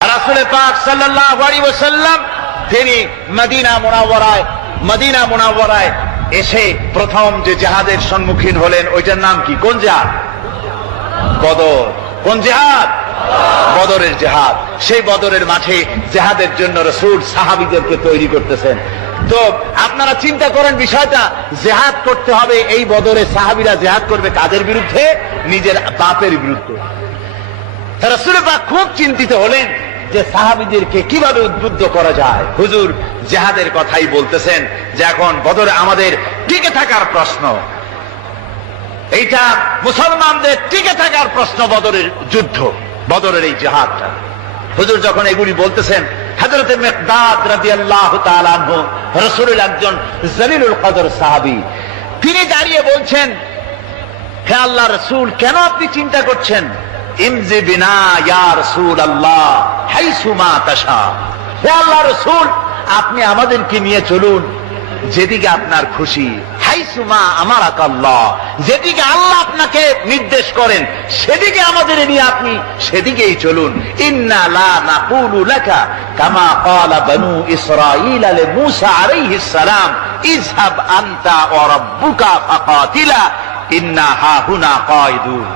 রাসূল পাক সাল্লাল্লাহু আলাইহি ওয়াসাল্লাম তিনি মদিনা মুনাওয়ারায় এসে প্রথম যে জিহাদের সম্মুখীন হলেন ওইটার নাম কি? কোন জিহাদ? বদর। কোন জিহাদ? বদরের জিহাদ। সেই বদরের মাঠে জিহাদের জন্য রাসূল সাহাবীদেরকে তৈরি করতেছেন। তো আপনারা চিন্তা করেন বিষয়টা, জিহাদ করতে হবে এই বদরে সাহাবীরা জিহাদ করবে কাদের বিরুদ্ধে? নিজের বাপের বিরুদ্ধে। রাসূল পাক খুব চিন্তিত হলেন যে সাহাবীদেরকে কিভাবে উদ্বুদ্ধ করা যায়। হুজুর জিহাদের কথাই বলতেছেন যে এখন বদরে আমাদের টিকে থাকার প্রশ্ন, এইটা মুসলমানদের টিকে থাকার প্রশ্ন, বদরের যুদ্ধ, বদরের এই জিহাদটা। হুজুর যখন এগুলি বলতেছেন, হযরত মিকদাদ রাদিয়াল্লাহু তাআলা আনহু রাসূলের একজন জলিলুল কদর সাহাবী, তিনি দাঁড়িয়ে বলছেন, হে আল্লাহর রাসূল, কেন আপনি চিন্তা করছেন? ইমজি বিনা ইয়া রাসূলুল্লাহ হাইসু মা তাশা। হে আল্লাহর রাসূল, আপনি আমাদেরকে নিয়ে চলুন যেদিকে আপনার খুশি। হাইসু মা আমারাকাল্লাহ, যেদিকে আল্লাহ আপনাকে নির্দেশ করেন সেদিকে আমাদের নিয়ে আপনি সেদিকেই চলুন। ইন্না লা নাকুলু লাকা কামা ক্বালা বনু ইসরাঈল লিমূসা আলাইহিস সালাম ইযহাব আনতা ওয়া রাব্বুকা ফাকাতিলা ইন্না হাহুনা কায়িদুন।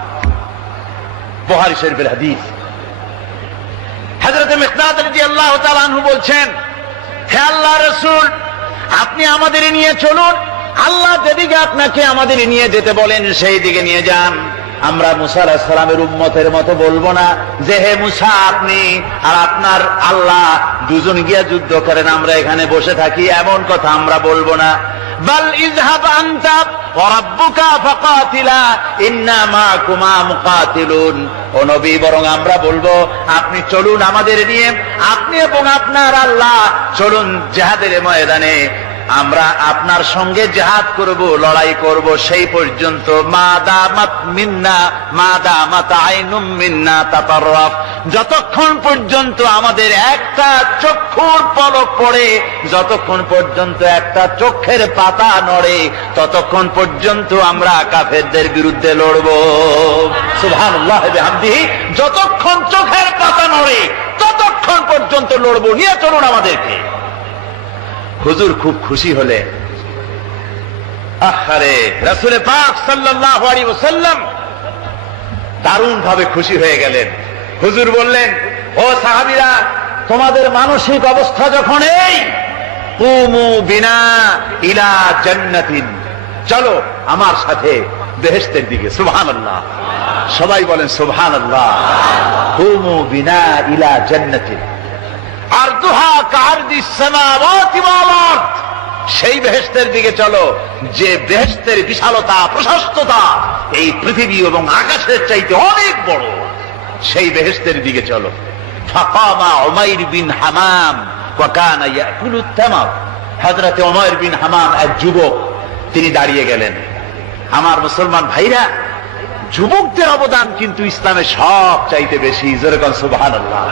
বুখারী শরীফের হাদিস। হযরত মিকদাদ রাদিয়াল্লাহু তাআলা আনহু বলছেন, হে আল্লাহর রাসূল, আপনি আমাদের নিয়ে চলুন, আল্লাহ যেদিকে আপনাকে আমাদের নিয়ে যেতে বলেন সেই দিকে নিয়ে যান। আমরা মুসা আলাইহিস সালামের উম্মতের মতো বলবো না যে হে মুসা আপনি আর আপনার আল্লাহ দুজন গিয়া যুদ্ধ করেন, আমরা এখানে বসে থাকি, এমন কথা আমরা বলবো না। বাল ইযহাব আনতা ওয়া রাব্বুকা ফাকাতিলা ইন্না মাআকুমা মুকাতিলুন। ও নবী, বরং আমরা বলবো আপনি চলুন আমাদের নিয়ে, আপনি এবং আপনার আল্লাহ চলুন জিহাদের ময়দানে, আমরা আপনার সঙ্গে জিহাদ করব, লড়াই করব সেই পর্যন্ত। মাদামাত মিন্না মাদামাত আইনুম মিন্না তাতাররাফ, যতক্ষণ পর্যন্ত আমাদের একটা চক্ষুর পলক পড়ে, যতক্ষণ পর্যন্ত একটা চোখের পাতা নড়ে, ততক্ষণ পর্যন্ত আমরা কাফেরদের বিরুদ্ধে লড়ব। সুবহানাল্লাহ ওয়া বিহামদিহি, যতক্ষণ চোখের পাতা নড়ে ততক্ষণ পর্যন্ত লড়ব, নিয়ে চলুন আমাদেরকে। হুজুর খুব খুশি হলেন। আহারে, রাসূল পাক সাল্লাল্লাহু আলাইহি ওয়াসাল্লাম দারুণ ভাবে খুশি হয়ে গেলেন। হুজুর বললেন, ও সাহাবীরা, তোমাদের মানসিক অবস্থা যখন এই, কুমু বিনা ইলা জান্নাতিন, চলো আমার সাথে বেহেশতের দিকে। সুবহানাল্লাহ, সবাই বলেন সুবহানাল্লাহ। কুমু বিনা ইলা জান্নাতিন আরদুহা কাআরদিস সামাওয়াতি ওয়াল আরদ, সেই বেহেশতের দিকে চলো যে বেহেশতের বিশালতা প্রশস্ততা এই পৃথিবী এবং আকাশের চাইতে অনেক বড়, সেই বেহেশতের দিকে চলো। ফাকামা উমাইর বিন হামাম ওয়া কানা ইয়াকুলু তামার। হযরত উমাইর বিন হামাম এক যুবক, তিনি দাঁড়িয়ে গেলেন। আমার মুসলমান ভাইরা, যুবকদের অবদান কিন্তু ইসলামে সব চাইতে বেশি। জোরে বলেন সুবহানাল্লাহ।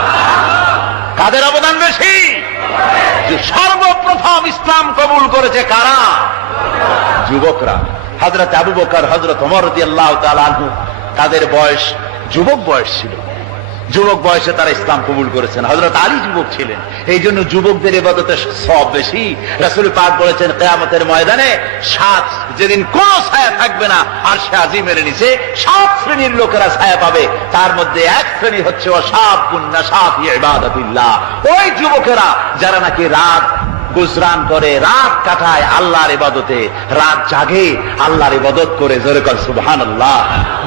কাদের অবদান বেশি? যে সর্বপ্রথম ইসলাম কবুল করেছে কারা? যুবকরা। হযরত আবু বকর, হযরত ওমর রাদিয়াল্লাহু তাআলা আনহু, তাদের বয়স যুবক বয়স ছিল, যুবক বয়সে তারা ইসলাম কবুল করেছেন। হযরত আলী যুবক ছিলেন, এই জন্য যুবকদের ইবাদতে সব বেশি। রাসূল পাক বলেছেন, কিয়ামতের ময়দানে যেদিন কোন ছায়া থাকবে না আরশে আজিমের নিচে 7 শ্রেণীর লোকেরা ছায়া পাবে, তার মধ্যে এক শ্রেণী হচ্ছে ওয়াশাবুন নাশা ফি ইবাদাতিল্লাহ, ওই যুবকেরা যারা নাকি রাত গুজরান করে, রাত কাটায় আল্লাহর ইবাদতে, রাত জাগে আল্লাহর ইবাদত করে। জোরে বলেন সুবহানাল্লাহ।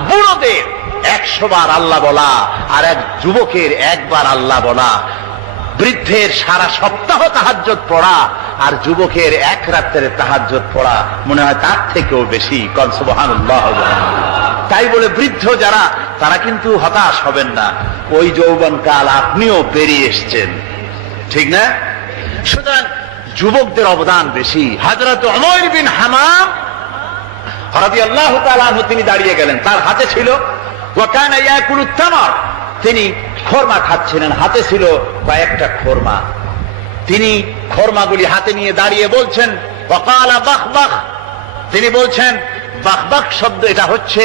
বুড়োদের 100 বার আল্লাহ বলা আর এক যুবকের একবার আল্লাহ বলা, বৃদ্ধের সারা সপ্তাহ তাহাজ্জুদ পড়া আর যুবকের এক রাতের তাহাজ্জুদ পড়া মনে হয় তার থেকেও বেশি। কোন সুবহানাল্লাহ। তাই বলে বৃদ্ধ যারা, তারা কিন্তু হতাশ হবেন না, ওই যৌবনকাল আপনিও পেরিয়ে এসছেন, ঠিক না? সুতরাং যুবকদের অবদান বেশি। হযরত উমাইর বিন হামাম রাদিয়াল্লাহু তাআলা আনহু, তিনি দাঁড়িয়ে গেলেন, তার হাতে ছিল ওয়া কানা ইয়াকুলু তামার, তিনি খোরমা খাচ্ছিলেন, হাতে ছিল কয়েকটা খোরমা। তিনি খোরমাগুলি হাতে নিয়ে দাঁড়িয়ে বলছেন, ওয়া ক্বালা বাখবাখ, তিনি বলছেন, বাখবাখ শব্দ এটা হচ্ছে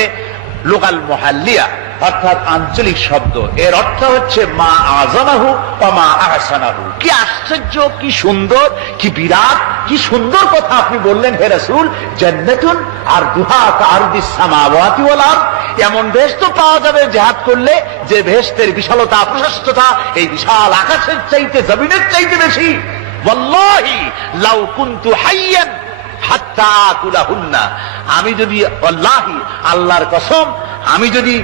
লুগাল মুহাল্লিয়া, অর্থাৎ আঞ্চলিক শব্দ। এর অর্থ হচ্ছে মা আযামাহু ওয়া মা আহসানাহু। কি আশ্চর্য, কি সুন্দর, কি বিরাট, কি সুন্দর কথা আপনি বললেন হে রাসূল। জান্নাতুন আরদুহা কাআরদিস সামাওয়াতি ওয়াল আরদ, এমন বেহেশত পাওয়া যাবে জিহাদ করলে যে বেহেশতের বিশালতা প্রশস্ততা এই বিশাল আকাশের চাইতে জমিনের চাইতে বেশি। ওয়াল্লাহি লাউ কুনতু হাইয়ান হাত্তা আকুলাহুন্না, আমি যদি ওয়াল্লাহি আল্লাহর কসম আমি যদি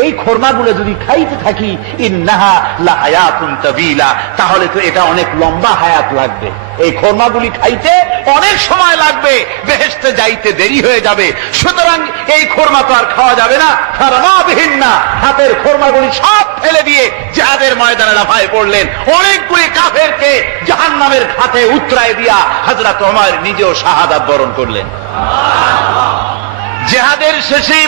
এই খোরমাগুলো যদি খাইতে থাকি, ইন্নাহা লাহায়াতুন তাবিলা, তাহলে তো এটা অনেক লম্বা হায়াত লাগবে। এই খোরমাগুলি খাইতে অনেক সময় লাগবে, বেহেশতে যাইতে দেরি হয়ে যাবে। সুতরাং এই খোরমা তো আর খাওয়া যাবে না। ফারামাবিহিন না, হাতের খোরমাগুলি সব ফেলে দিয়ে জিহাদের ময়দানে লাফায় পড়লেন। অনেকগুলি কাফেরকে জাহান্নামের খাতে উতরায় দিয়া হযরত ওমর নিজেও শাহাদাত বরণ করলেন। জিহাদের শেষে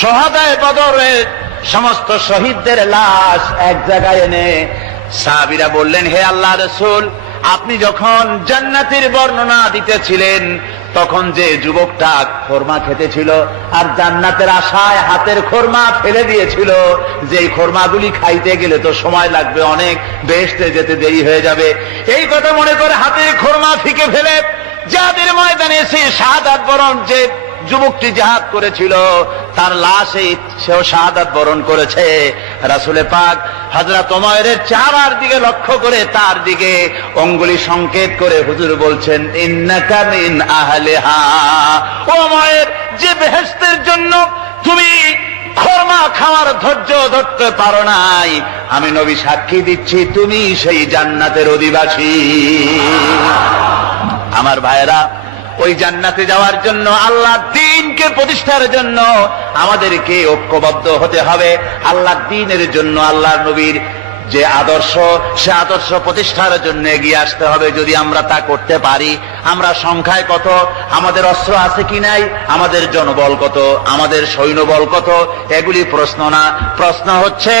শহাদায়ে বদরের সমস্ত শহীদদের লাশ এক জায়গায় এনে সাহাবীরা বললেন, হে আল্লাহর রাসূল, আপনি যখন জান্নাতের বর্ণনা দিতেছিলেন তখন যে যুবকটা খোরমা খেতেছিল আর জান্নাতের আশায় হাতের খোরমা ফেলে দিয়েছিল, যে খোরমাগুলি খাইতে গেলে তো সময় লাগবে অনেক, বেহেশতে যেতে দেরি হয়ে যাবে, এই কথা মনে করে হাতের খোরমা ফিকে ফেলে জিহাদের ময়দানে এসে শাহাদাত বরণ যে যুবকটি জিহাদ করেছিল তার লাশে সেও শাহাদাত বরণ করেছে। রাসূল পাক হযরত ওমরের চেহারার দিকে লক্ষ্য করে তার দিকে অঙ্গুলি সংকেত করে হুজুর বলছেন, ইন্নাকা মিন আহলিহা। ওমর, যে বেহেশতের জন্য তুমি খোরমা খাওয়ার ধৈর্য ধরতে পারো নাই, আমি নবী সাক্ষী দিচ্ছি তুমি সেই জান্নাতের অধিবাসী। আমার ভাইরা, ওই জান্নাতে যাওয়ার জন্য আল্লাহর দ্বীনকে প্রতিষ্ঠার জন্য আমাদেরকে ঐক্যবদ্ধ হতে হবে। আল্লাহর দ্বীনের জন্য আল্লাহর নবীর যে আদর্শ, সে আদর্শ প্রতিষ্ঠার জন্য এগিয়ে আসতে হবে। যদি আমরা তা করতে পারি, আমরা সংখ্যায় কত, আমাদের অস্ত্র আছে কি নাই, আমাদের জনবল কত, আমাদের সৈন্যবল কত, এগুলি প্রশ্ন না। প্রশ্ন হচ্ছে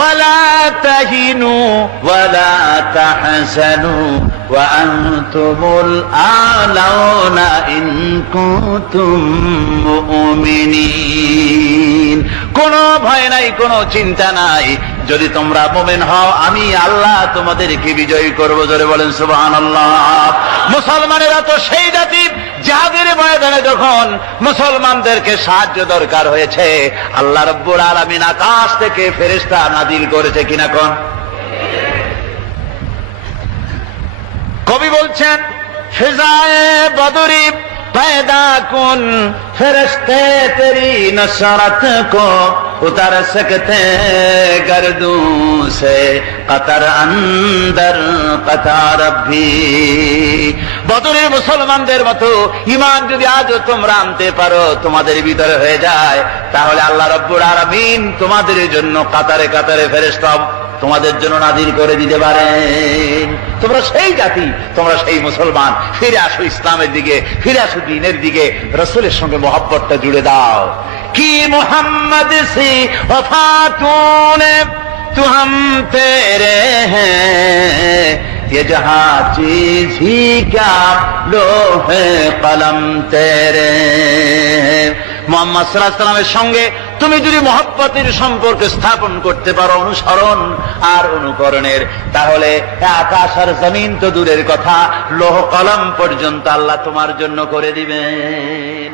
ولا تهنوا ولا تحزنوا وأنتم الأعلون إن كنتم مؤمنين। কোনো ভয় নাই, কোনো চিন্তা নাই, যদি তোমরা মুমিন হও আমি আল্লাহ তোমাদেরকে বিজয়ী করব। জোরে বলেন সুবহানাল্লাহ। মুসলমানেরা তো সেই জাতি, যাদের ময়দানে যখন মুসলমানদেরকে সাহায্য দরকার হয়েছে আল্লাহ রাব্বুল আলামিন আকাশ থেকে ফেরেশতা নাজিল করেছে কিনা কোন? কবি বলছেন, ফিজায়ে বদরি पैदा कुन फरिश्ते तेरी नसरत को उतर सकते गर्दों से कतर अंदर कतार भी। বদরের মুসলমানদের মতো ঈমান যদি আজও তোমরা আনতে পারো, তোমাদের ভিতরে হয়ে যায়, তাহলে আল্লাহ রাব্বুল আলামিন তোমাদের জন্য কাতারে কাতারে ফেরেশতা তোমাদের জন্য নাজিল করে দিতে পারেন। তোমরা সেই জাতি, তোমরা সেই মুসলমান। ফিরে আসো ইসলামের দিকে, ফিরে আসো দ্বীনের দিকে, রাসূলের সঙ্গে মহব্বতটা জুড়ে দাও। কি মুহাম্মদ সি ওফা তूने तू हम तेरे हैं, ये जहां चीज ही क्या लोहे कलम तेरे। মুহাম্মদ সাল্লাল্লাহু আলাইহি ওয়াসাল্লামের সঙ্গে তুমি যদি মহব্বতের সম্পর্ক স্থাপন করতে পারো, অনুসরণ আর অনুকরণের, তাহলে আকাশ আর জমিন তো দূরের কথা, লৌহ কলম পর্যন্ত আল্লাহ তোমার জন্য করে দিবেন।